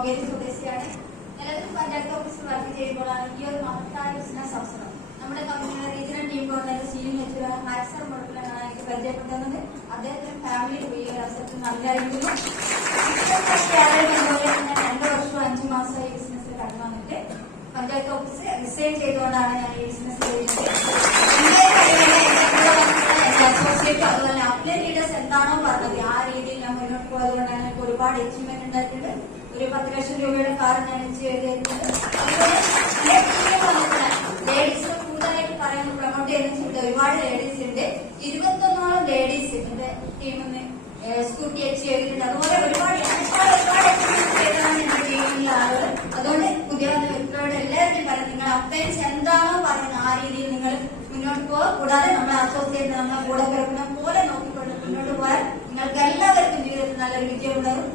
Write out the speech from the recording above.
Mobile സ്വദേശിയാണ്. നിലവിൽ പഞ്ചായത്ത് ഓഫീസിൽ വർക്ക് ചെയ്യുമ്പോഴാണ് ഈ ഒരു മഹത്തായ ബിസിനസ് അവസരം നമ്മുടെ കമ്പനിയുടെ regional team coordinator senior lecturer മാക്സർ മുടക്കിലാണ് എനിക്ക് പരിചയപ്പെടുത്തുന്നത്. അദ്ദേഹത്തിന് ഫാമിലി ഈ ഒരു അവസരത്തിൽ നൽകായിരിക്കുന്നു. 2 വർഷവും 5 മാസം ഈ ബിസിനസ്സിൽ കടന്നു വന്നിട്ട് പഞ്ചായത്ത് ഓഫീസ് റിസൈൻ ചെയ്തുകൊണ്ടാണ് ഞാൻ ഈ ബിസിനസ് ചെയ്യുന്നത്. അസോസിയേറ്റ് അതുപോലെ അപ്ലൈ ലീഡേഴ്സ് എന്താണോ പറഞ്ഞത് ആ രീതിയിൽ ഞാൻ മുന്നോട്ട് പോയതുകൊണ്ടാണ് എനിക്ക് ഒരുപാട് അച്ചീവ്മെന്റ് ഉണ്ടായിട്ടുണ്ട്. ഒരു 10 ലക്ഷം രൂപയുടെ കാർ ഞാൻ അച്ചീവ് ചെയ്തിട്ടുണ്ട്. ലേഡീസിനെ കൂടുതലായിട്ട് പറയുന്നത് പ്രൊമോട്ട് ചെയ്യുന്ന ഒരുപാട് ലേഡീസ് ഉണ്ട്. 21ഓളം ലേഡീസ് എന്റെ ടീമിൽ നിന്ന് സ്കൂട്ടി അച്ചീവ് ചെയ്തിട്ടുണ്ട്. അതുപോലെ ഒരുപാട് അച്ചീവ്മെന്റ് ചെയ്തതാണ് എന്റെ ടീമിലെ ആളുകൾ. അതുകൊണ്ട് പുതിയ വ്യക്തികളോട് എല്ലാവരും പറയും, നിങ്ങൾ അപ്ലൈൻസ് എന്താണോ പറയുന്നത് ആ രീതിയിൽ നിങ്ങൾ മുന്നോട്ട് പോകുക. കൂടാതെ നമ്മളെ അസോസിയേറ്റ് നമ്മളെ കൂടെ പിറക്കുന്ന പോലെ നോക്കിക്കൊണ്ട് മുന്നോട്ട് പോയാൽ നിങ്ങൾക്ക് എല്ലാവർക്കും ജീവിതത്തിൽ നല്ലൊരു വിജയം ഉണ്ടാകും.